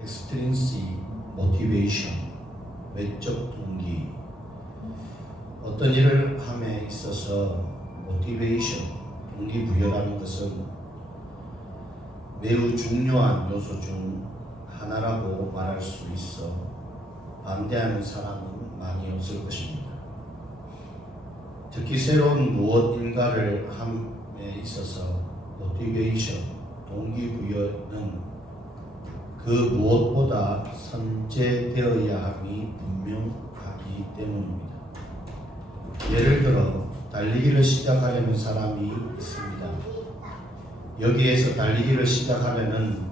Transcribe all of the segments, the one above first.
extrinsic motivation, 외적 동기. 어떤 일을 함에 있어서 motivation, 동기부여라는 것은 매우 중요한 요소 중 하나라고 말할 수 있어 반대하는 사람은 많이 없을 것입니다. 특히 새로운 무엇인가를 함에 있어서 motivation, 동기부여는 그 무엇보다 선제되어야 함이 분명하기 때문입니다. 예를 들어 달리기를 시작하려는 사람이 있습니다. 여기에서 달리기를 시작하려는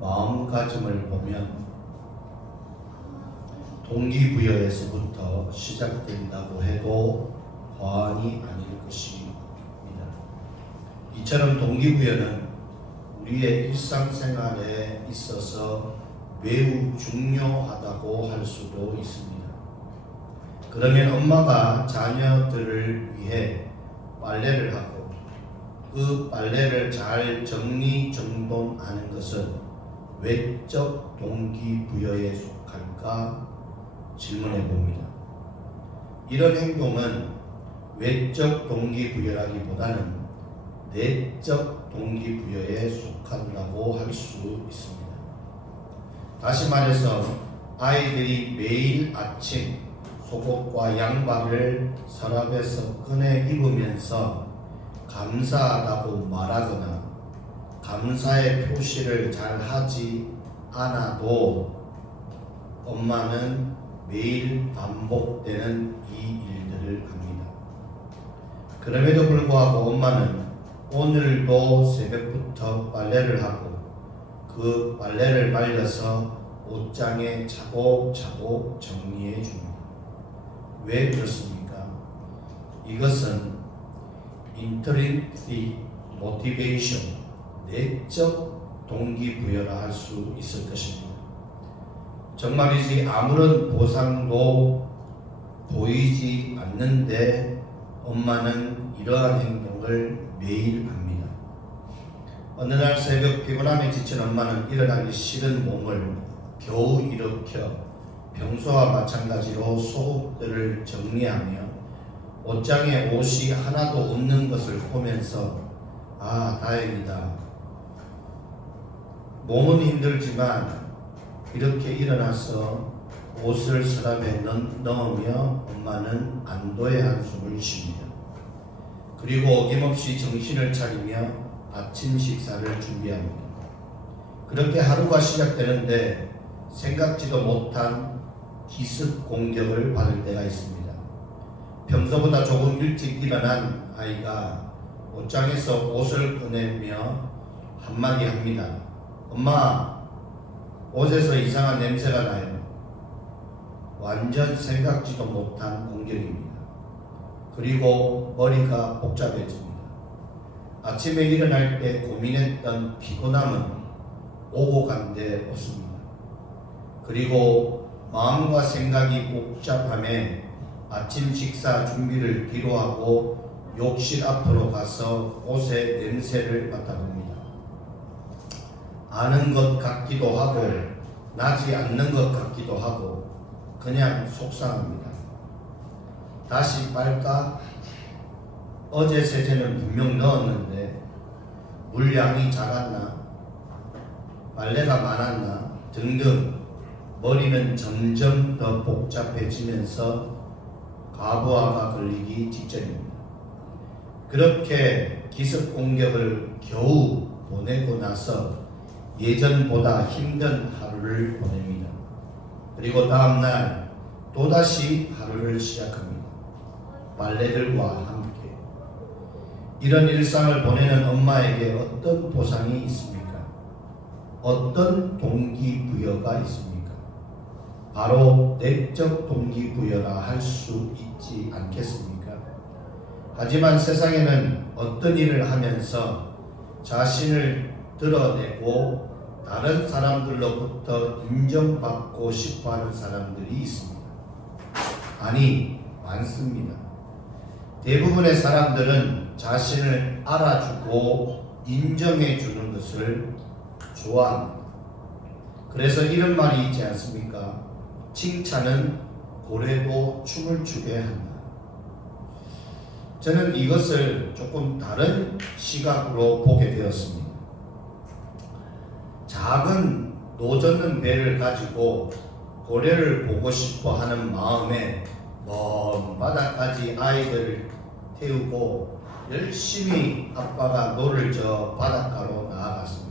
마음가짐을 보면 동기부여에서부터 시작된다고 해도 과언이 아닐 것입니다. 이처럼 동기부여는 우리의 일상생활에 있어서 매우 중요하다고 할 수도 있습니다. 그러면 엄마가 자녀들을 위해 빨래를 하고 그 빨래를 잘 정리정돈하는 것은 외적 동기부여에 속할까 질문해 봅니다. 이런 행동은 외적 동기부여라기보다는 내적 동기부여에 속한다고 할 수 있습니다. 다시 말해서 아이들이 매일 아침 속옷과 양말을 서랍에서 꺼내 입으면서 감사하다고 말하거나 감사의 표시를 잘 하지 않아도 엄마는 매일 반복되는 이 일들을 합니다. 그럼에도 불구하고 엄마는 오늘도 새벽부터 빨래를 하고 그 빨래를 말려서 옷장에 차곡차곡 정리해 줍니다. 왜 그렇습니까? 이것은 intrinsic motivation, 내적 동기부여라 할 수 있을 것입니다. 정말이지 아무런 보상도 보이지 않는데 엄마는 이러한 행동을 매일 합니다. 어느 날 새벽 피곤함에 지친 엄마는 일어나기 싫은 몸을 겨우 일으켜 평소와 마찬가지로 속옷들을 정리하며 옷장에 옷이 하나도 없는 것을 보면서 아, 다행이다. 몸은 힘들지만 이렇게 일어나서 옷을 서랍에 넣으며 엄마는 안도의 한숨을 쉽니다. 그리고 어김없이 정신을 차리며 아침 식사를 준비합니다. 그렇게 하루가 시작되는데 생각지도 못한 기습 공격을 받을 때가 있습니다. 평소보다 조금 일찍 일어난 아이가 옷장에서 옷을 꺼내며 한마디 합니다. 엄마, 옷에서 이상한 냄새가 나요. 완전 생각지도 못한 공격입니다. 그리고 머리가 복잡해집니다. 아침에 일어날 때 고민했던 피곤함은 오고 간데 없습니다. 그리고 마음과 생각이 복잡함에 아침 식사 준비를 뒤로 하고 욕실 앞으로 가서 옷의 냄새를 맡아봅니다. 아는 것 같기도 하고 나지 않는 것 같기도 하고 그냥 속상합니다. 다시 빨까? 어제 세제는 분명 넣었는데 물량이 작았나? 빨래가 많았나? 등등 머리는 점점 더 복잡해지면서 과부하가 걸리기 직전입니다. 그렇게 기습 공격을 겨우 보내고 나서 예전보다 힘든 하루를 보냅니다. 그리고 다음날 또다시 하루를 시작합니다. 빨래들과 함께. 이런 일상을 보내는 엄마에게 어떤 보상이 있습니까? 어떤 동기부여가 있습니까? 바로 내적 동기부여라 할 수 있지 않겠습니까? 하지만 세상에는 어떤 일을 하면서 자신을 드러내고 다른 사람들로부터 인정받고 싶어하는 사람들이 있습니다. 아니, 많습니다. 대부분의 사람들은 자신을 알아주고 인정해 주는 것을 좋아합니다. 그래서 이런 말이 있지 않습니까? 칭찬은 고래도 춤을 추게 한다. 저는 이것을 조금 다른 시각으로 보게 되었습니다. 작은 노젓는 배를 가지고 고래를 보고 싶어 하는 마음에 먼 바다까지 아이들을 태우고 열심히 아빠가 노를 저 바닷가로 나아갔습니다.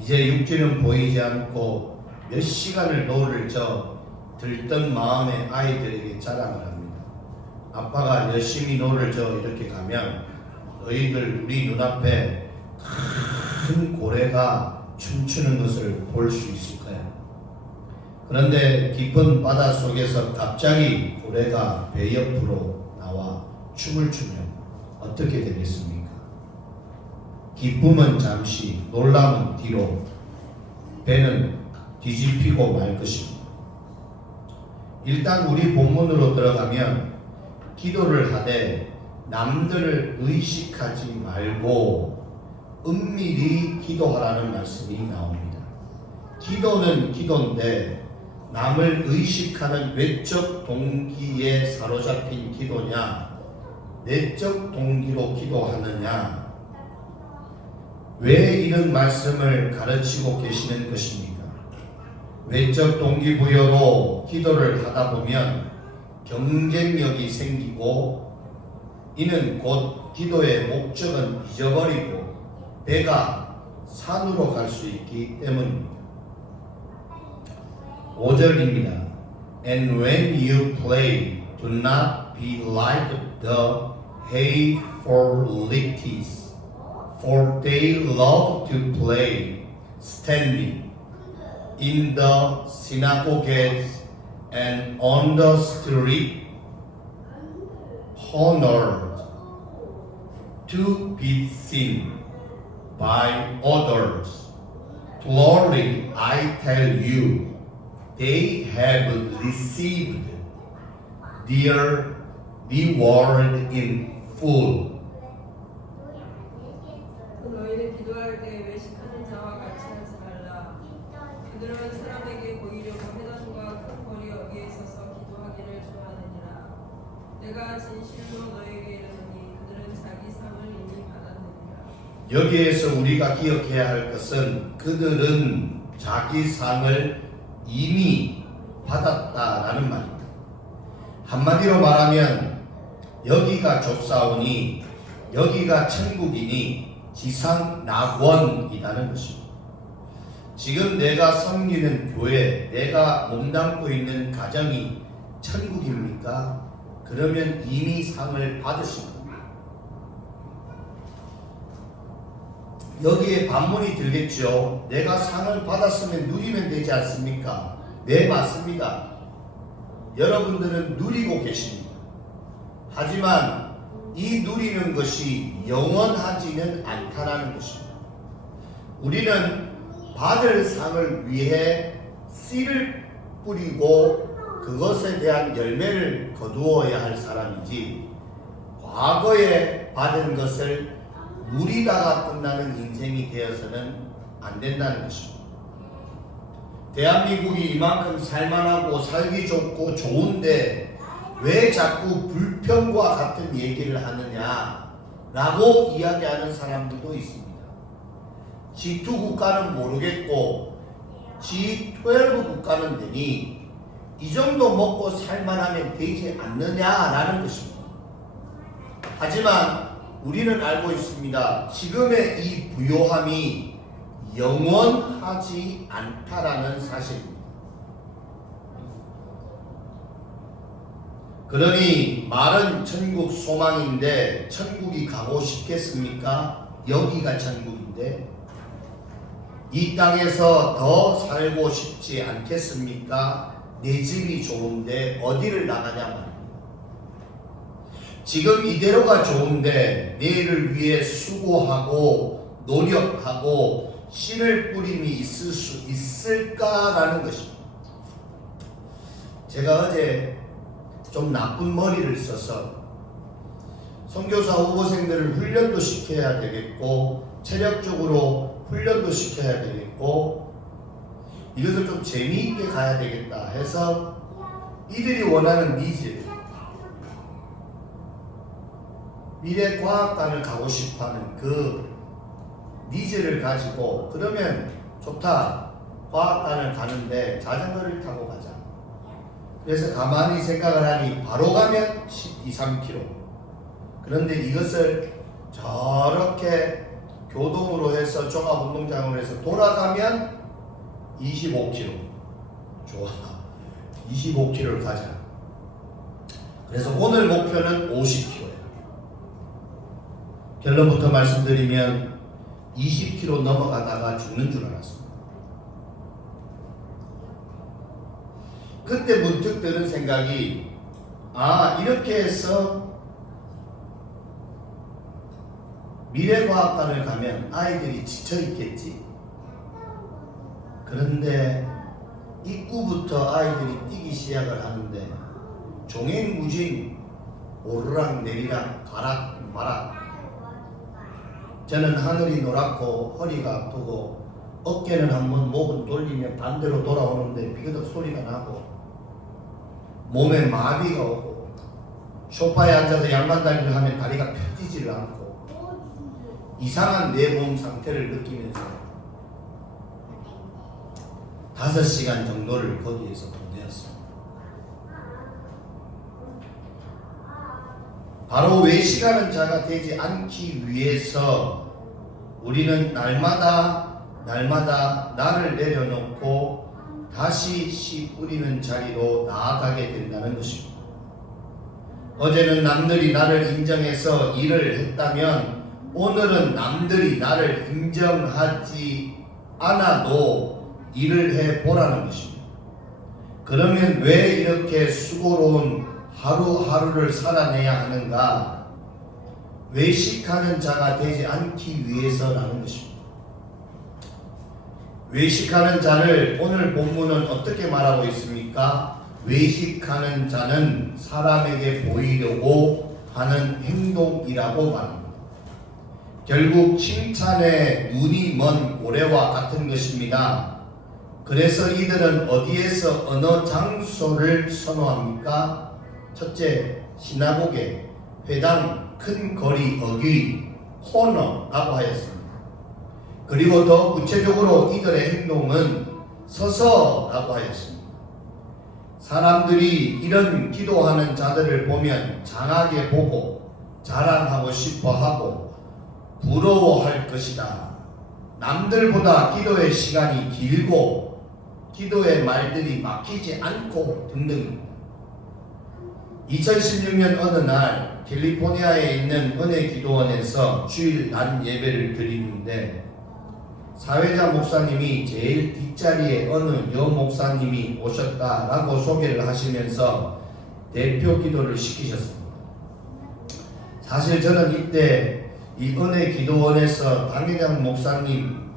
이제 육지는 보이지 않고 몇 시간을 노를 저 들뜬 마음에 아이들에게 자랑을 합니다. 아빠가 열심히 노를 저 이렇게 가면 너희들 우리 눈앞에 큰 고래가 춤추는 것을 볼 수 있을 거야. 그런데 깊은 바다 속에서 갑자기 고래가 배 옆으로 나와 춤을 추면 어떻게 되겠습니까? 기쁨은 잠시, 놀람은 뒤로, 배는 뒤집히고 말 것입니다. 일단 우리 본문으로 들어가면 기도를 하되 남들을 의식하지 말고 은밀히 기도하라는 말씀이 나옵니다. 기도는 기도인데 남을 의식하는 외적 동기에 사로잡힌 기도냐, 내적 동기로 기도하느냐, 왜 이런 말씀을 가르치고 계시는 것입니까? 외적 동기부여로 기도를 하다 보면 경쟁력이 생기고 이는 곧 기도의 목적은 잊어버리고 배가 산으로 갈 수 있기 때문입니다. 5절입니다. And when you play, do not be like the Hephthalites, for they love to play standing in the synagogues and on the street corners to be seen by others. Truly, I tell you, they have received their reward in full. 너희는 기도할 때 외식하는 자와 같이 하지 말라. 그들은 사람에게 보이려고 회당과 큰 거리 어디에 있어서 기도하기를 좋아하느니라. 내가 진실로 너희에게 이르노니 그들은 자기 상을 이미 받았느니라. 여기에서 우리가 기억해야 할 것은 그들은 자기 상을 이미 받았다라는 말입니다. 한마디로 말하면 여기가 좁사오니 여기가 천국이니 지상 낙원이라는 것입니다. 지금 내가 섬기는 교회, 내가 몸담고 있는 가정이 천국입니까? 그러면 이미 상을 받으신 겁니다. 여기에 반문이 들겠죠. 내가 상을 받았으면 누리면 되지 않습니까? 네, 맞습니다. 여러분들은 누리고 계십니다. 하지만 이 누리는 것이 영원하지는 않다라는 것입니다. 우리는 받을 상을 위해 씨를 뿌리고 그것에 대한 열매를 거두어야 할 사람이지, 과거에 받은 것을 누리다가 끝나는 인생이 되어서는 안 된다는 것입니다. 대한민국이 이만큼 살만하고 살기 좋고 좋은데 왜 자꾸 불평과 같은 얘기를 하느냐라고 이야기하는 사람들도 있습니다. G2 국가는 모르겠고 G12 국가는 되니 이 정도 먹고 살만하면 되지 않느냐라는 것입니다. 하지만 우리는 알고 있습니다. 지금의 이 부요함이 영원하지 않다라는 사실입니다. 그러니 말은 천국 소망인데 천국이 가고 싶겠습니까? 여기가 천국인데 이 땅에서 더 살고 싶지 않겠습니까? 내 집이 좋은데 어디를 나가냐 말입니다. 지금 이대로가 좋은데 내일을 위해 수고하고 노력하고 씨를 뿌림이 있을 수 있을까라는 것입니다. 제가 어제 좀 나쁜 머리를 써서 선교사 후보생들을 훈련도 시켜야 되겠고 체력적으로 훈련도 시켜야 되겠고 이것을 좀 재미있게 가야 되겠다 해서 이들이 원하는 니즈, 미래과학관을 가고 싶어하는 그 니즈를 가지고 그러면 좋다, 과학관을 가는데 자전거를 타고 가자. 그래서 가만히 생각을 하니 바로 가면 12, 3km. 그런데 이것을 저렇게 교동으로 해서 종합운동장으로 해서 돌아가면 25km. 좋아. 25km를 가자. 그래서 오늘 목표는 50km예요. 결론부터 말씀드리면 20km 넘어가다가 죽는 줄 알았습니다. 그때 문득 드는 생각이, 이렇게 해서 미래과학관을 가면 아이들이 지쳐있겠지. 그런데 입구부터 아이들이 뛰기 시작을 하는데 종횡무진 오르락 내리락 가락 마락. 저는 하늘이 노랗고 허리가 아프고 어깨는 한번 목은 돌리면 반대로 돌아오는데 비그덕 소리가 나고 몸에 마비가 오고 소파에 앉아서 양반다리를 하면 다리가 펴지질 않고 이상한 내 몸 상태를 느끼면서 5시간 정도를 거기에서 보내었습니다. 바로 외식하는 자가 되지 않기 위해서 우리는 날마다 나를 내려놓고 다시 씨 뿌리는 자리로 나아가게 된다는 것입니다. 어제는 남들이 나를 인정해서 일을 했다면 오늘은 남들이 나를 인정하지 않아도 일을 해보라는 것입니다. 그러면 왜 이렇게 수고로운 하루하루를 살아내야 하는가? 외식하는 자가 되지 않기 위해서라는 것입니다. 외식하는 자를 오늘 본문은 어떻게 말하고 있습니까? 외식하는 자는 사람에게 보이려고 하는 행동이라고 말합니다. 결국 칭찬에 눈이 먼 고래와 같은 것입니다. 그래서 이들은 어디에서 어느 장소를 선호합니까? 첫째, 시나고게, 회당, 큰 거리, 어귀, 코너라고 하였습니다. 그리고 더 구체적으로 이들의 행동은 서서라고 하였습니다. 사람들이 이런 기도하는 자들을 보면 장하게 보고 자랑하고 싶어 하고 부러워할 것이다. 남들보다 기도의 시간이 길고 기도의 말들이 막히지 않고 등등입니다. 2016년 어느 날 캘리포니아에 있는 은혜기도원에서 주일 낮 예배를 드리는데 사회자 목사님이 제일 뒷자리에 어느 여 목사님이 오셨다라고 소개를 하시면서 대표 기도를 시키셨습니다. 사실 저는 이때 이 은혜기도원에서 당회장 목사님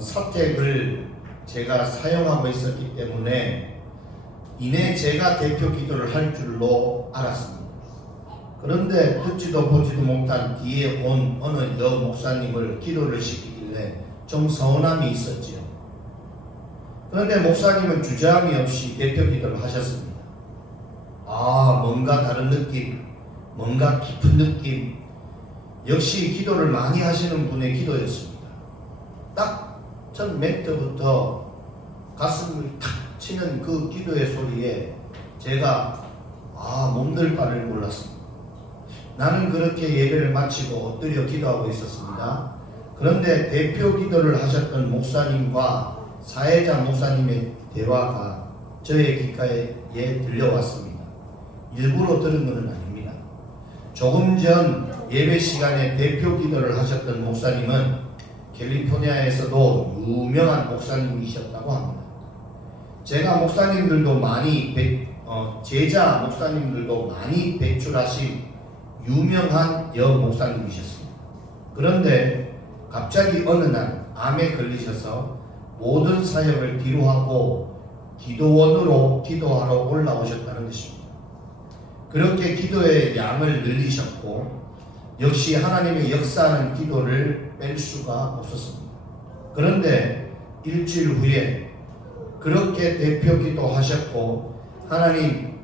사택을 제가 사용하고 있었기 때문에 이내 제가 대표 기도를 할 줄로 알았습니다. 그런데 듣지도 보지도 못한 뒤에 온 어느 여 목사님을 기도를 시키길래 좀 서운함이 있었지요. 그런데 목사님은 주저함이 없이 대표 기도를 하셨습니다. 뭔가 다른 느낌, 뭔가 깊은 느낌, 역시 기도를 많이 하시는 분의 기도였습니다. 딱 첫 멘트부터 가슴을 탁 치는 그 기도의 소리에 제가 몸둘 바를 몰랐습니다. 나는 그렇게 예배를 마치고 엎드려 기도하고 있었습니다. 그런데 대표 기도를 하셨던 목사님과 사회자 목사님의 대화가 저의 귓가에 들려왔습니다. 일부러 들은 것은 아닙니다. 조금 전 예배 시간에 대표 기도를 하셨던 목사님은 캘리포니아에서도 유명한 목사님이셨다고 합니다. 제가 목사님들도 많이 제자 목사님들도 많이 배출하신 유명한 여 목사님이셨습니다. 그런데 갑자기 어느 날 암에 걸리셔서 모든 사역을 뒤로하고 기도원으로 기도하러 올라오셨다는 것입니다. 그렇게 기도의 양을 늘리셨고 역시 하나님의 역사하는 기도를 뺄 수가 없었습니다. 그런데 일주일 후에 그렇게 대표기도 하셨고, 하나님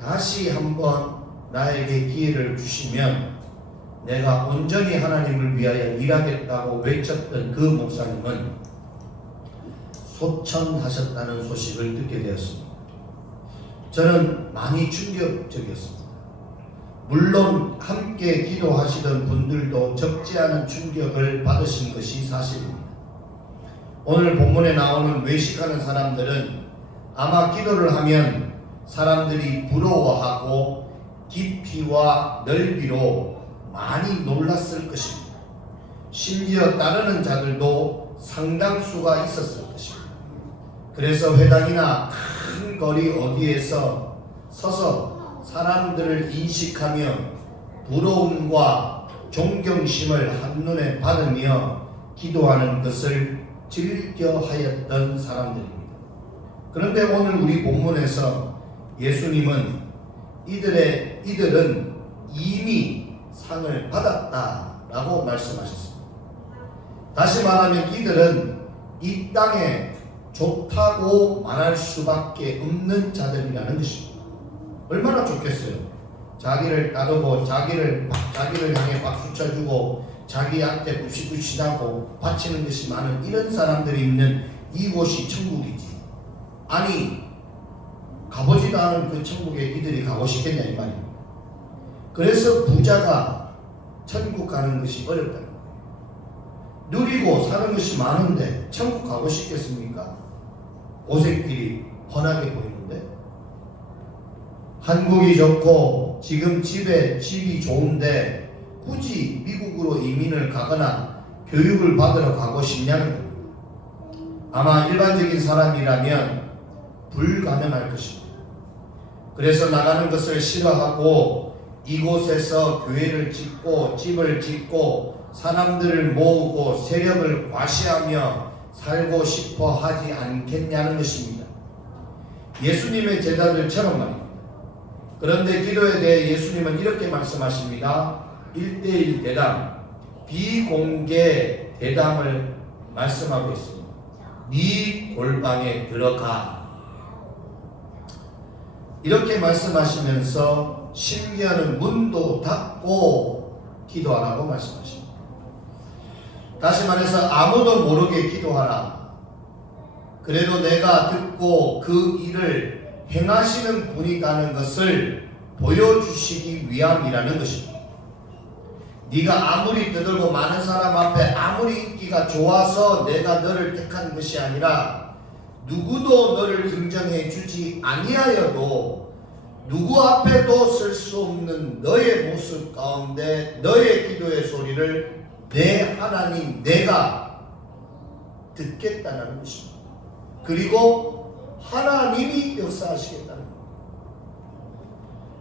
다시 한번 나에게 기회를 주시면 내가 온전히 하나님을 위하여 일하겠다고 외쳤던 그 목사님은 소천하셨다는 소식을 듣게 되었습니다. 저는 많이 충격적이었습니다. 물론 함께 기도하시던 분들도 적지 않은 충격을 받으신 것이 사실입니다. 오늘 본문에 나오는 외식하는 사람들은 아마 기도를 하면 사람들이 부러워하고 깊이와 넓이로 많이 놀랐을 것입니다. 심지어 따르는 자들도 상당수가 있었을 것입니다. 그래서 회당이나 큰 거리 어디에서 서서 사람들을 인식하며 부러움과 존경심을 한눈에 받으며 기도하는 것을 즐겨하였던 사람들입니다. 그런데 오늘 우리 본문에서 예수님은 이들은 이미 상을 받았다라고 말씀하셨습니다. 다시 말하면 이들은 이 땅에 좋다고 말할 수밖에 없는 자들이라는 것입니다. 얼마나 좋겠어요. 자기를 따르고 자기를 향해 박수 쳐주고 자기한테 부시부시하고 바치는 것이 많은 이런 사람들이 있는 이곳이 천국이지. 아니 가보지도 않은 그 천국에 이들이 가고 싶겠냐 이 말입니다. 그래서 부자가 천국 가는 것이 어렵다는 거예요. 누리고 사는 것이 많은데 천국 가고 싶겠습니까? 고생길이 훤하게 보이는데. 한국이 좋고 지금 집이 좋은데 굳이 미국으로 이민을 가거나 교육을 받으러 가고 싶냐는 겁니다. 아마 일반적인 사람이라면 불가능할 것입니다. 그래서 나가는 것을 싫어하고 이곳에서 교회를 짓고 집을 짓고 사람들을 모으고 세력을 과시하며 살고 싶어 하지 않겠냐는 것입니다. 예수님의 제자들처럼 말입니다. 그런데 기도에 대해 예수님은 이렇게 말씀하십니다. 1:1 대담, 비공개 대담을 말씀하고 있습니다. 네 골방에 들어가. 이렇게 말씀하시면서 심지어는 문도 닫고 기도하라고 말씀하십니다. 다시 말해서 아무도 모르게 기도하라. 그래도 내가 듣고 그 일을 행하시는 분이라는 것을 보여주시기 위함이라는 것입니다. 네가 아무리 떠들고 많은 사람 앞에 아무리 인기가 좋아서 내가 너를 택한 것이 아니라 누구도 너를 인정해 주지 아니하여도 누구 앞에도 쓸 수 없는 너의 모습 가운데 너의 기도의 소리를 내 하나님 내가 듣겠다는 것입니다. 그리고 하나님이 역사하시겠다는 겁니다.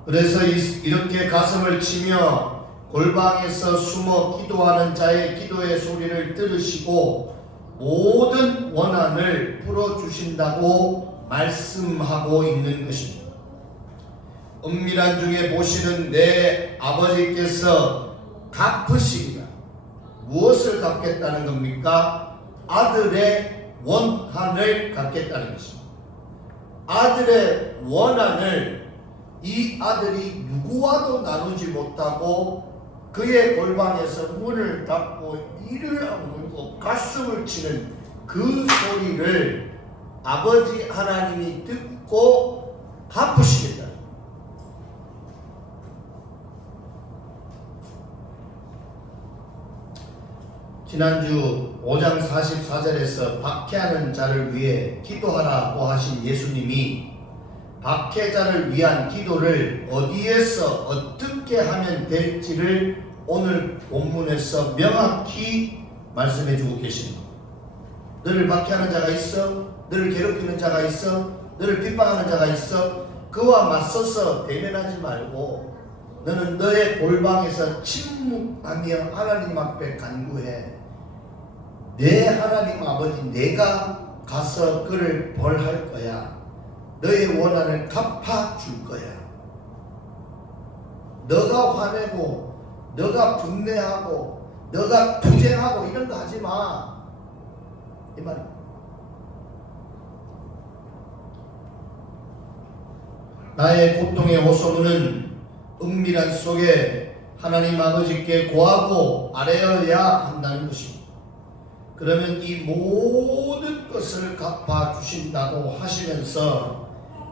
그래서 이렇게 가슴을 치며 골방에서 숨어 기도하는 자의 기도의 소리를 들으시고 모든 원한을 풀어주신다고 말씀하고 있는 것입니다. 은밀한 중에 보시는 내 아버지께서 갚으시리라. 무엇을 갚겠다는 겁니까? 아들의 원한을 갚겠다는 것입니다. 아들의 원한을 이 아들이 누구와도 나누지 못하고 그의 골방에서 문을 닫고 이를 아물고 가슴을 치는 그 소리를 아버지 하나님이 듣고 갚으시겠다. 지난주 5장 44절에서 박해하는 자를 위해 기도하라고 하신 예수님이 박해자를 위한 기도를 어디에서 어떻게 하면 될지를 오늘 본문에서 명확히 말씀해 주고 계십니다. 너를 박해하는 자가 있어? 너를 괴롭히는 자가 있어? 너를 핍박하는 자가 있어? 그와 맞서서 대면하지 말고 너는 너의 골방에서 침묵하며 하나님 앞에 간구해. 내 하나님 아버지 내가 가서 그를 벌할 거야. 너의 원한을 갚아줄 거야. 너가 화내고 너가 분내하고 너가 투쟁하고 이런 거 하지 마. 이 말입니다. 나의 고통의 호소문은 은밀한 속에 하나님 아버지께 고하고 아뢰어야 한다는 것입니다. 그러면 이 모든 것을 갚아주신다고 하시면서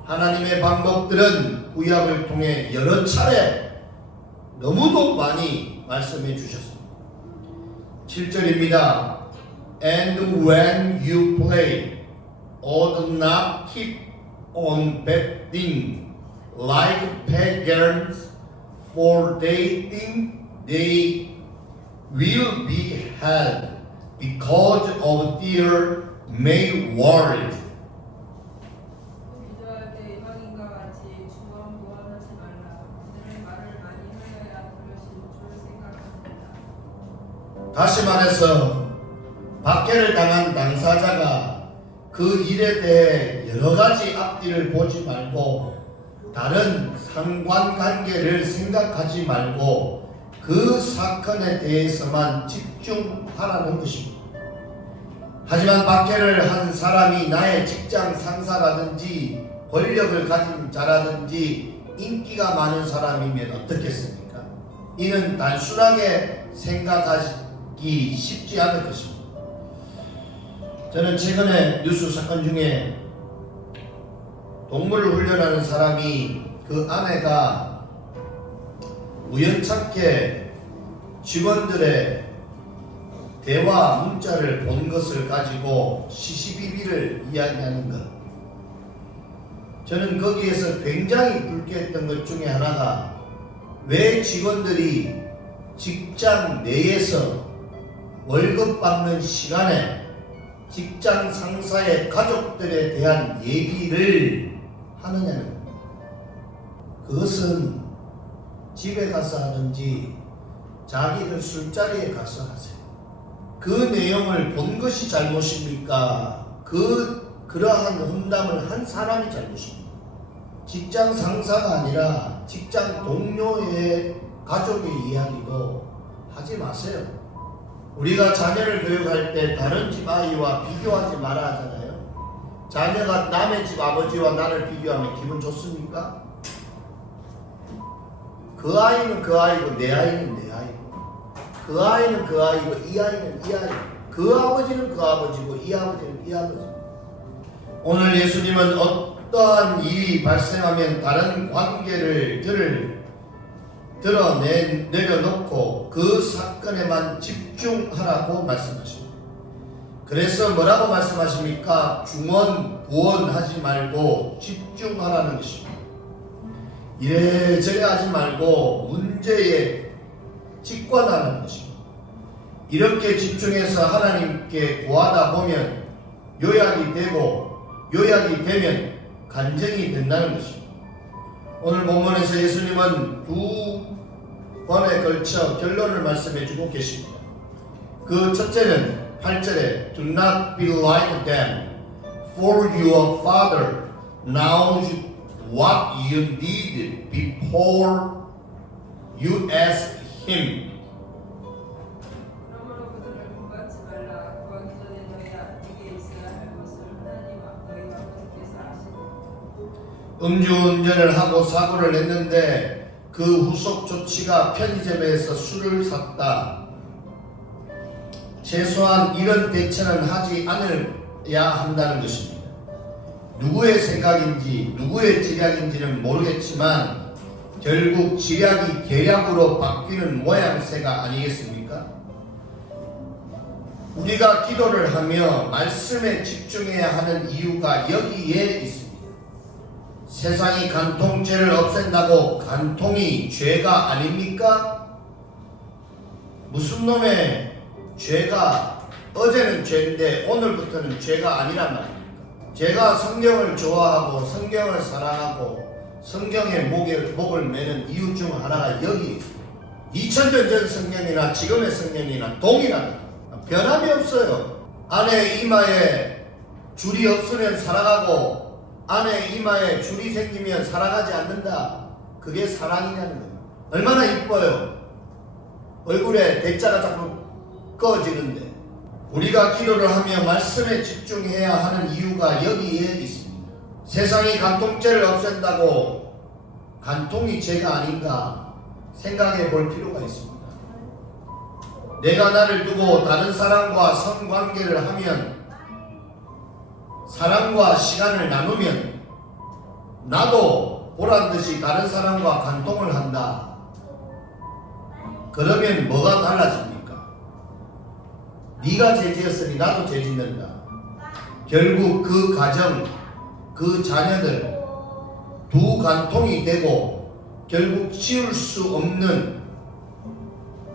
하나님의 방법들은 구약을 통해 여러 차례 너무도 많이 말씀해 주셨습니다. 7절입니다. And when you play, ought not keep on betting like pagans, for they think they will be held because of their made world. 기도할 때 이방인과 같이 주원무원하지 말라. 그들의 말을 많이 하여야 들으신 줄 생각합니다. 다시 말해서 박해를 당한 당사자가 그 일에 대해 여러 가지 앞뒤를 보지 말고 다른 상관관계를 생각하지 말고 그 사건에 대해서만 집중하라는 것입니다. 하지만 박해를 한 사람이 나의 직장 상사라든지 권력을 가진 자라든지 인기가 많은 사람이면 어떻겠습니까? 이는 단순하게 생각하기 쉽지 않을 것입니다. 저는 최근에 뉴스 사건 중에 동물을 훈련하는 사람이 그 아내가 우연찮게 직원들의 대화 문자를 본 것을 가지고 시시비비를 이야기하는 것. 저는 거기에서 굉장히 불쾌했던 것 중에 하나가 왜 직원들이 직장 내에서 월급 받는 시간에 직장 상사의 가족들에 대한 얘기를 하느냐는 겁니다. 그것은 집에 가서 하든지 자기들 술자리에 가서 하세요. 그 내용을 본 것이 잘못입니까? 그러한 혼담을 한 사람이 잘못입니다. 직장 상사가 아니라 직장 동료의 가족의 이야기도 하지 마세요. 우리가 자녀를 교육할 때 다른 집 아이와 비교하지 말아 하잖아요. 자녀가 남의 집 아버지와 나를 비교하면 기분 좋습니까? 그 아이는 그 아이고 내 아이는 내 아이고 그 아이는 그 아이고 이 아이는 이 아이고 그 아버지는 그 아버지고 이 아버지는 이 아버지. 오늘 예수님은 어떠한 일이 발생하면 다른 관계를 내려놓고 그 사건에만 집중하라고 말씀하십니다. 그래서 뭐라고 말씀하십니까? 중언부언하지 말고 집중하라는 것입니다. 이래저래 하지 말고 문제에 직관하는 것입니다. 이렇게 집중해서 하나님께 구하다 보면 요약이 되면 간증이 된다는 것입니다. 오늘 본문에서 예수님은 두 번에 걸쳐 결론을 말씀해 주고 계십니다. 그 첫째는 8절에 Do not be like them, for your Father knows what you need before you ask Him. 그러므로 그들을 본받지 말라. 구하기 전에 너희에게 있어야 할 것을 하나님 너희 아버지께서 아시고. 음주운전을 하고 사고를 냈는데 그 후속 조치가 편의점에서 술을 샀다. 최소한 이런 대처는 하지 않아야 한다는 것입니다. 누구의 생각인지 누구의 지략인지는 모르겠지만 결국 지략이 계략으로 바뀌는 모양새가 아니겠습니까? 우리가 기도를 하며 말씀에 집중해야 하는 이유가 여기에 있습니다. 세상이 간통죄를 없앤다고 간통이 죄가 아닙니까? 무슨 놈의 죄가 어제는 죄인데 오늘부터는 죄가 아니란 말입니까? 제가 성경을 좋아하고 성경을 사랑하고 성경의 목을 매는 이유 중 하나가 여기 2000년 전 성경이나 지금의 성경이나 동일합니다. 변함이 없어요. 아내 이마에 줄이 없으면 사랑하고 아내 이마에 줄이 생기면 사랑하지 않는다. 그게 사랑이냐는 겁니다. 얼마나 이뻐요. 얼굴에 대자가 자꾸 꺼지는데 우리가 기도를 하며 말씀에 집중해야 하는 이유가 여기에 있습니다. 세상이 간통죄를 없앤다고 간통이 죄가 아닌가 생각해 볼 필요가 있습니다. 내가 나를 두고 다른 사람과 성관계를 하면, 사람과 시간을 나누면 나도 보란듯이 다른 사람과 간통을 한다. 그러면 뭐가 달라집니까? 네가 죄 지었으니 나도 죄 짓는다. 결국 그 가정, 그 자녀들 두 간통이 되고 결국 지울 수 없는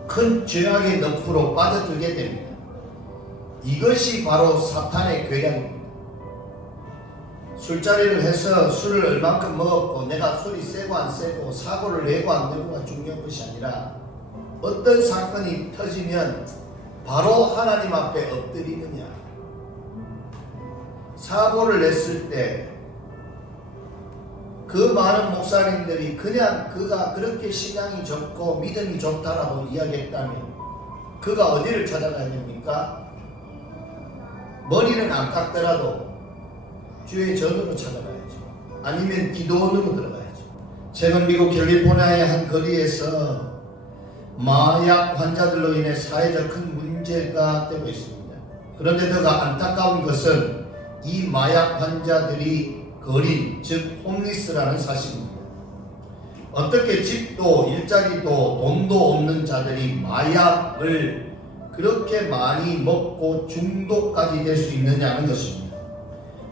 큰 죄악의 늪으로 빠져들게 됩니다. 이것이 바로 사탄의 괴량입니다. 술자리를 해서 술을 얼만큼 먹었고 내가 술이 세고 안 세고 사고를 내고 안 내고가 중요한 것이 아니라 어떤 사건이 터지면 바로 하나님 앞에 엎드리느냐. 사고를 냈을 때 그 많은 목사님들이 그냥 그가 그렇게 신앙이 좋고 믿음이 좋다라고 이야기했다면 그가 어디를 찾아가야 됩니까? 머리는 안 깎더라도 주의 전으로 찾아가야죠. 아니면 기도원으로 들어가야죠. 최근 미국 캘리포니아의 한 거리에서 마약 환자들로 인해 사회적 큰 문제가 되고 있습니다. 그런데 더 안타까운 것은 이 마약 환자들이 거린, 즉 홈리스라는 사실입니다. 어떻게 집도 일자리도 돈도 없는 자들이 마약을 그렇게 많이 먹고 중독까지 될 수 있느냐는 것입니다.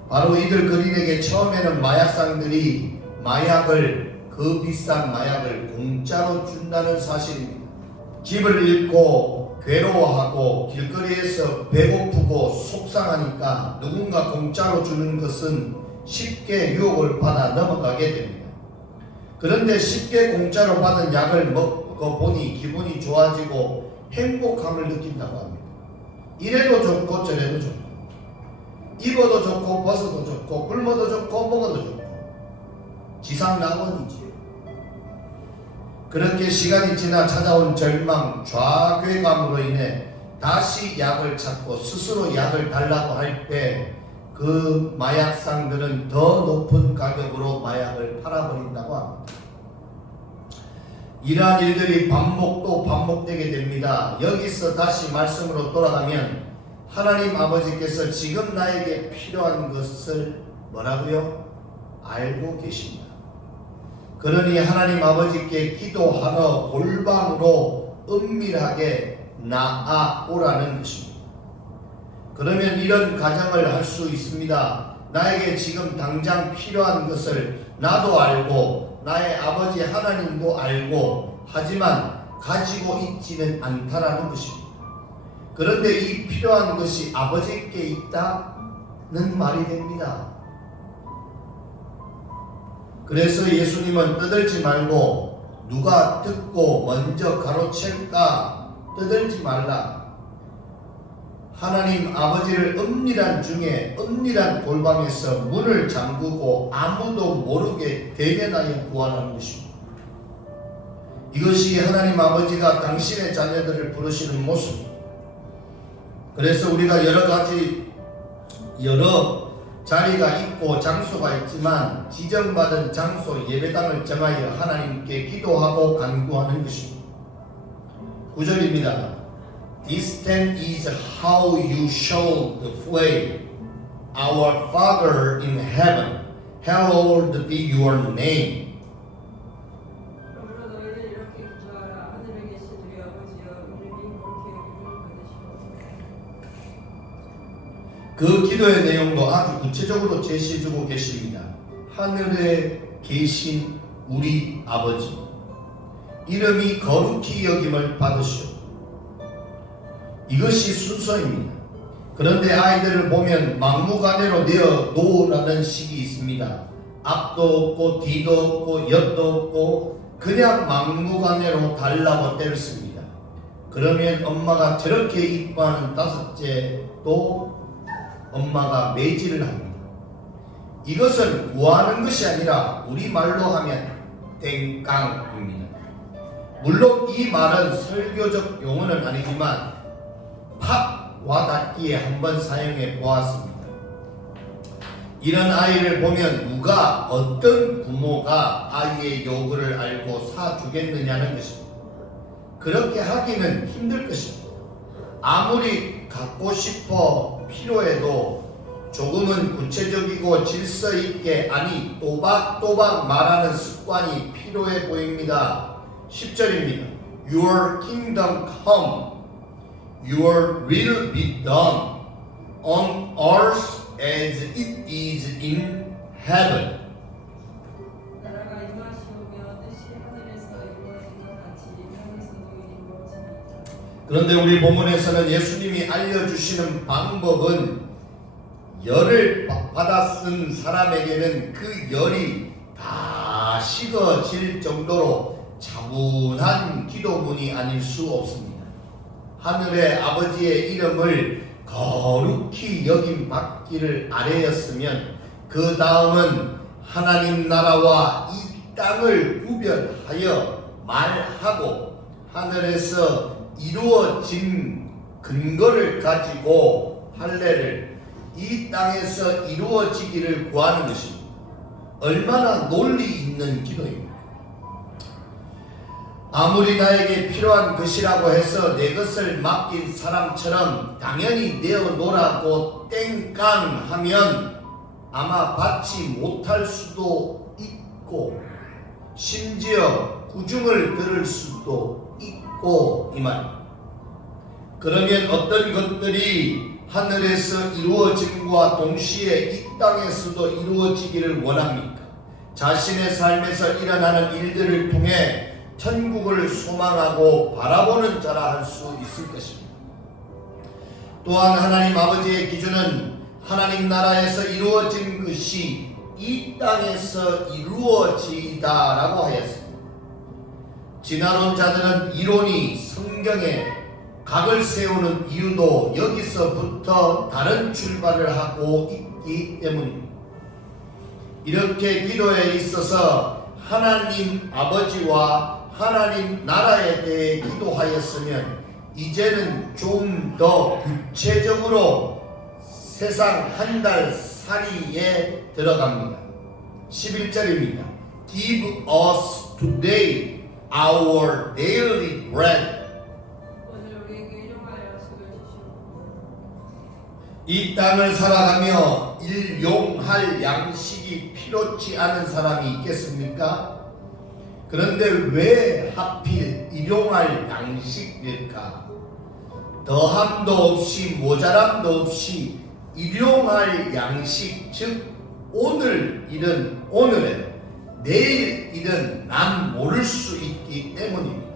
바로 이들 거린에게 처음에는 마약상들이 그 비싼 마약을 공짜로 준다는 사실입니다. 집을 잃고 괴로워하고 길거리에서 배고프고 속상하니까 누군가 공짜로 주는 것은 쉽게 유혹을 받아 넘어가게 됩니다. 그런데 쉽게 공짜로 받은 약을 먹고 보니 기분이 좋아지고 행복함을 느낀다고 합니다. 이래도 좋고 저래도 좋고 입어도 좋고 벗어도 좋고 굶어도 좋고 먹어도 좋고 지상낙원이지요. 그렇게 시간이 지나 찾아온 절망, 좌괴감으로 인해 다시 약을 찾고 스스로 약을 달라고 할 때 그 마약상들은 더 높은 가격으로 마약을 팔아버린다고 합니다. 이러한 일들이 반복 또 반복되게 됩니다. 여기서 다시 말씀으로 돌아가면 하나님 아버지께서 지금 나에게 필요한 것을 뭐라고요? 알고 계십니다. 그러니 하나님 아버지께 기도하러 골방으로 은밀하게 나아오라는 것입니다. 그러면 이런 가정을 할 수 있습니다. 나에게 지금 당장 필요한 것을 나도 알고 나의 아버지 하나님도 알고 하지만 가지고 있지는 않다라는 것입니다. 그런데 이 필요한 것이 아버지께 있다는 말이 됩니다. 그래서 예수님은 떠들지 말고 누가 듣고 먼저 가로챌까 떠들지 말라. 하나님 아버지를 은밀한 중에 은밀한 골방에서 문을 잠그고 아무도 모르게 대면하여 구하라는 것입니다. 이것이 하나님 아버지가 당신의 자녀들을 부르시는 모습입니다. 그래서 우리가 여러 자리가 있고 장소가 있지만 지정받은 장소 예배당을 정하여 하나님께 기도하고 간구하는 것입니다. 9절입니다. This tent is how you show the way. Our Father in heaven, hallowed be your name. 그러므로 너희는 이렇게 기도하라. 하늘에 계신 우리 아버지여, 이름이 거룩히 여김을 받으시옵소서. 그 기도의 내용도 아주 구체적으로 제시해주고 계십니다. 하늘에 계신 우리 아버지, 이름이 거룩히 여김을 받으시오. 이것이 순서입니다. 그런데 아이들을 보면 막무가내로 내어 놓으라는 식이 있습니다. 앞도 없고 뒤도 없고 옆도 없고 그냥 막무가내로 달라고 때를 씁니다. 그러면 엄마가 저렇게 이뻐하는 다섯째도 엄마가 매질을 합니다. 이것은 구하는 것이 아니라 우리말로 하면 땡깡입니다. 물론 이 말은 설교적 용어는 아니지만 팝 와닿기에 한번 사용해 보았습니다. 이런 아이를 보면 누가 어떤 부모가 아이의 요구를 알고 사주겠느냐는 것입니다. 그렇게 하기는 힘들 것입니다. 아무리 갖고 싶어 필요해도 조금은 구체적이고 질서 있게 아니 또박또박 말하는 습관이 필요해 보입니다. 10절입니다. Your kingdom come, your will be done on earth as it is in heaven. 나라가 임하시오며 뜻이 하늘에서 이루어진 것 같이 땅에서도 이루어지리이다. 그런데 우리 본문에서는 예수님이 알려주시는 방법은 열을 받아 쓴 사람에게는 그 열이 다 식어질 정도로 차분한 기도문이 아닐 수 없습니다. 하늘의 아버지의 이름을 거룩히 여김 받기를 아뢰었으면 그 다음은 하나님 나라와 이 땅을 구별하여 말하고 하늘에서 이루어진 근거를 가지고 할례를 이 땅에서 이루어지기를 구하는 것입니다. 얼마나 논리 있는 기도입니다. 아무리 나에게 필요한 것이라고 해서 내 것을 맡긴 사람처럼 당연히 내어놓으라고 땡깡 하면 아마 받지 못할 수도 있고 심지어 구중을 들을 수도 있고 이 말입니다. 그러면 어떤 것들이 하늘에서 이루어짐과 동시에 이 땅에서도 이루어지기를 원합니까? 자신의 삶에서 일어나는 일들을 통해 천국을 소망하고 바라보는 자라 할 수 있을 것입니다. 또한 하나님 아버지의 기준은 하나님 나라에서 이루어진 것이 이 땅에서 이루어지다라고 하였습니다. 진화론자들은 이론이 성경에 각을 세우는 이유도 여기서부터 다른 출발을 하고 있기 때문입니다. 이렇게 기도에 있어서 하나님 아버지와 하나님 나라에 대해 기도하였으면 이제는 좀 더 구체적으로 세상 한 달 살이에 들어갑니다. 11절입니다. Give us today our daily bread. 오늘 우리에게 일용할 양식을 주시옵소서. 이 땅을 살아가며 일용할 양식이 필요치 않은 사람이 있겠습니까? 그런데 왜 하필 일용할 양식일까? 더함도 없이 모자람도 없이 일용할 양식, 즉 오늘 일은 오늘에 내일 일은 난 모를 수 있기 때문입니다.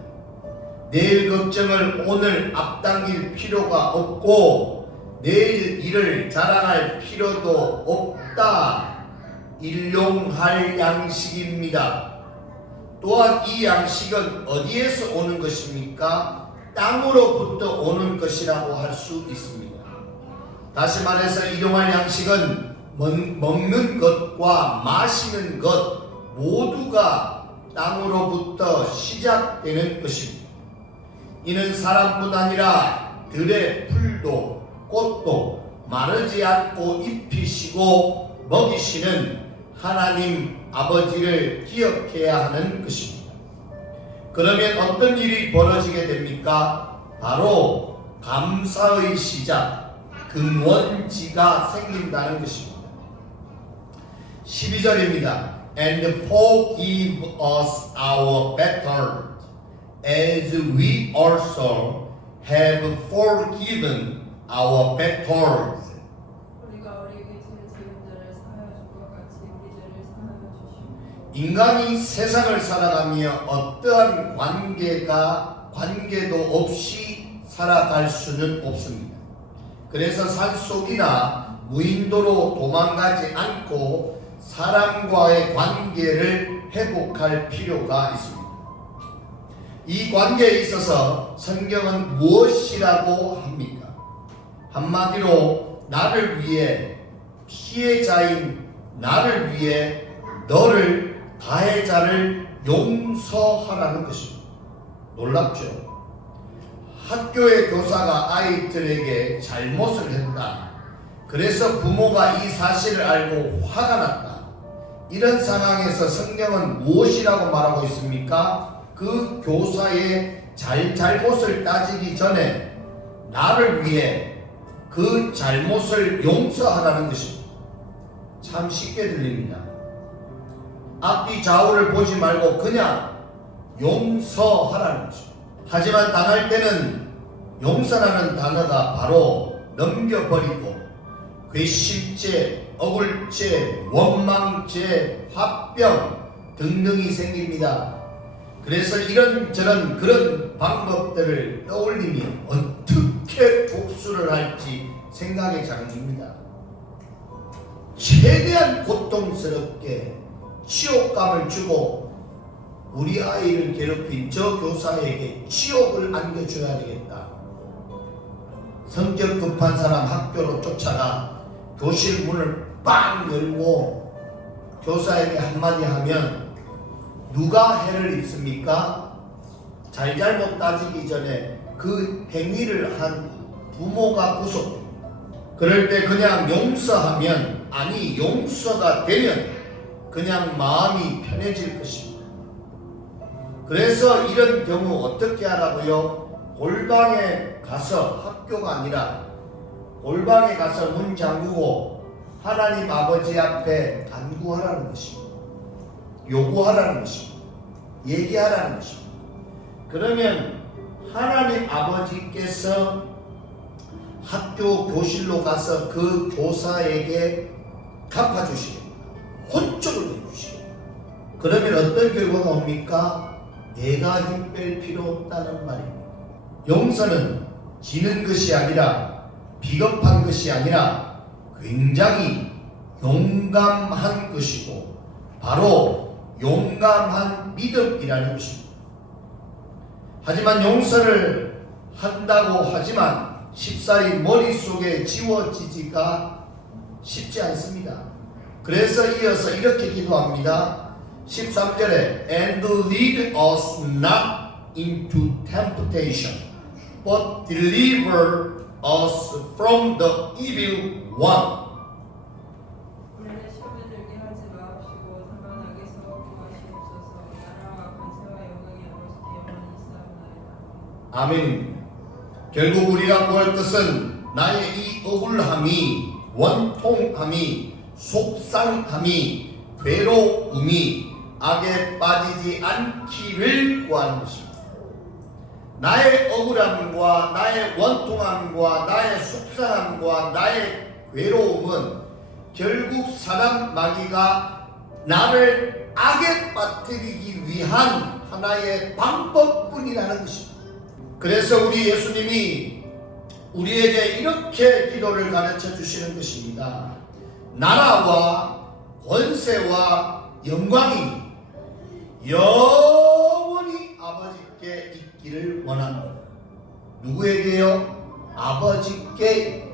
내일 걱정을 오늘 앞당길 필요가 없고 내일 일을 자랑할 필요도 없다. 일용할 양식입니다. 또한 이 양식은 어디에서 오는 것입니까? 땅으로부터 오는 것이라고 할 수 있습니다. 다시 말해서 일용할 양식은 먹는 것과 마시는 것 모두가 땅으로부터 시작되는 것입니다. 이는 사람뿐 아니라 들의 풀도 꽃도 마르지 않고 입히시고 먹이시는 하나님 아버지를 기억해야 하는 것입니다. 그러면 어떤 일이 벌어지게 됩니까? 바로 감사의 시작, 근원지가 생긴다는 것입니다. 12절입니다. And forgive us our debtors, as we also have forgiven our debtors. 우리가 우리에게 죄를 지은 자를 사하여 준 것 같이 우리 죄를 사하여 주시옵소서. 인간이 세상을 살아가며 어떠한 관계도 없이 살아갈 수는 없습니다. 그래서 산속이나 무인도로 도망가지 않고 사람과의 관계를 회복할 필요가 있습니다. 이 관계에 있어서 성경은 무엇이라고 합니까? 한마디로 나를 위해 피해자인 나를 위해 너를 가해자를 용서하라는 것입니다. 놀랍죠? 학교의 교사가 아이들에게 잘못을 했다. 그래서 부모가 이 사실을 알고 화가 났다. 이런 상황에서 성경은 무엇이라고 말하고 있습니까? 그 교사의 잘못을 따지기 전에 나를 위해 그 잘못을 용서하라는 것입니다. 참 쉽게 들립니다. 앞뒤 좌우를 보지 말고 그냥 용서하라는 것입니다. 하지만 당할 때는 용서라는 단어가 바로 넘겨버리고 괘씸죄, 억울죄, 원망죄, 화병 등등이 생깁니다. 그래서 이런저런 그런 방법들을 떠올리며 어떻게 복수를 할지 생각이 잠깁니다. 최대한 고통스럽게 치욕감을 주고 우리 아이를 괴롭힌 저 교사에게 치욕을 안겨줘야 되겠다. 성격 급한 사람 학교로 쫓아가 교실 문을 빵 열고 교사에게 한마디 하면 누가 해를 입습니까? 잘잘못 따지기 전에 그 행위를 한 부모가 구속됩니다. 그럴 때 그냥 용서하면, 아니 용서가 되면 그냥 마음이 편해질 것입니다. 그래서 이런 경우 어떻게 하라고요? 골방에 가서, 학교가 아니라 골방에 가서 문 잠그고 하나님 아버지 앞에 간구하라는 것입니다. 요구하라는 것입니다. 얘기하라는 것입니다. 그러면 하나님 아버지께서 학교 교실로 가서 그 교사에게 갚아주시겠다. 혼쪽을 내주시겠다. 그러면 어떤 결과가 옵니까? 내가 힘 뺄 필요 없다는 말입니다. 용서는 지는 것이 아니라, 비겁한 것이 아니라 굉장히 용감한 것이고 바로 용감한 믿음이라는 것입니다. 하지만 용서를 한다고 하지만 쉽사리 머릿속에 지워지지가 쉽지 않습니다. 그래서 이어서 이렇게 기도합니다. 13절에 And lead us not into temptation, but deliver us from the evil one. 우리를 시험에 들게 하지 마옵시고 다만 악에서 구하시옵소서. 나라와 권세와 영광이 아버지께 영원히 있사옵나이다. 아멘. 결국 우리가 구할 것은 나의 이 억울함이, 원통함이, 속상함이, 괴로움이 악에 빠지지 않기를 구하는 것입니다. 나의 억울함과 나의 원통함과 나의 속상함과 나의 괴로움은 결국 사람 마귀가 나를 악에 빠뜨리기 위한 하나의 방법뿐이라는 것입니다. 그래서 우리 예수님이 우리에게 이렇게 기도를 가르쳐 주시는 것입니다. 나라와 권세와 영광이 영원히 아버지께 있기를 원합니다. 누구에게요? 아버지께.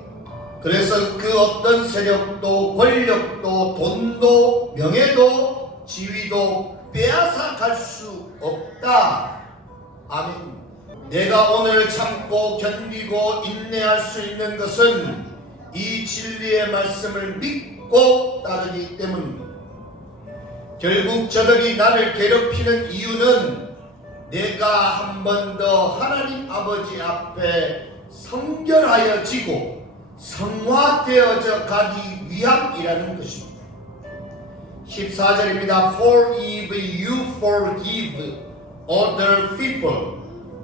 그래서 그 어떤 세력도 권력도 돈도 명예도 지위도 빼앗아 갈 수 없다. 아멘. 내가 오늘 참고 견디고 인내할 수 있는 것은 이 진리의 말씀을 믿고 따르기 때문입니다. 결국 저들이 나를 괴롭히는 이유는 내가 한 번 더 하나님 아버지 앞에 성결하여지고 성화되어져 가기 위함이라는 것입니다. 14절입니다. For if you forgive other people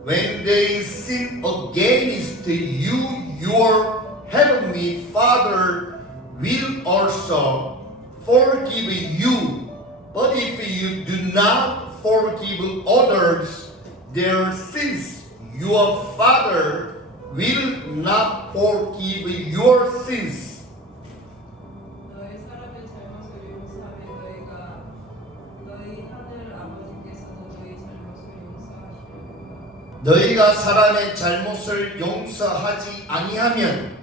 when they sin against you, your heavenly Father will also forgive you. But if you do not forgive others their sins, your Father will not forgive your sins. 너희 사람의 잘못을 용서하면 너희 하늘 아버지께서도 너희 잘못을 용서하시리로다. 너희가 사람의 잘못을 용서하지 아니하면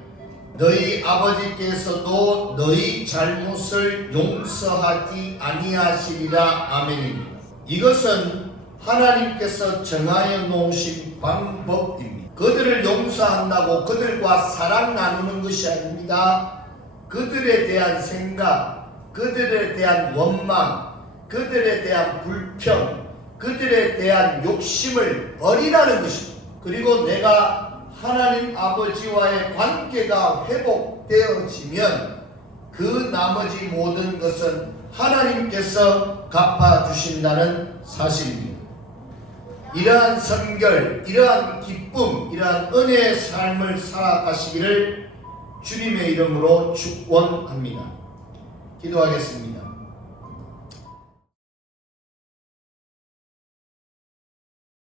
너희 아버지께서도 너희 잘못을 용서하지 아니하시리라. 아멘입니다. 이것은 하나님께서 정하여 놓으신 방법입니다. 그들을 용서한다고 그들과 사랑 나누는 것이 아닙니다. 그들에 대한 생각, 그들에 대한 원망, 그들에 대한 불평, 그들에 대한 욕심을 버리라는 것입니다. 그리고 내가 하나님 아버지와의 관계가 회복되어지면 그 나머지 모든 것은 하나님께서 갚아주신다는 사실입니다. 이러한 선결, 이러한 기쁨, 이러한 은혜의 삶을 살아가시기를 주님의 이름으로 축원합니다. 기도하겠습니다.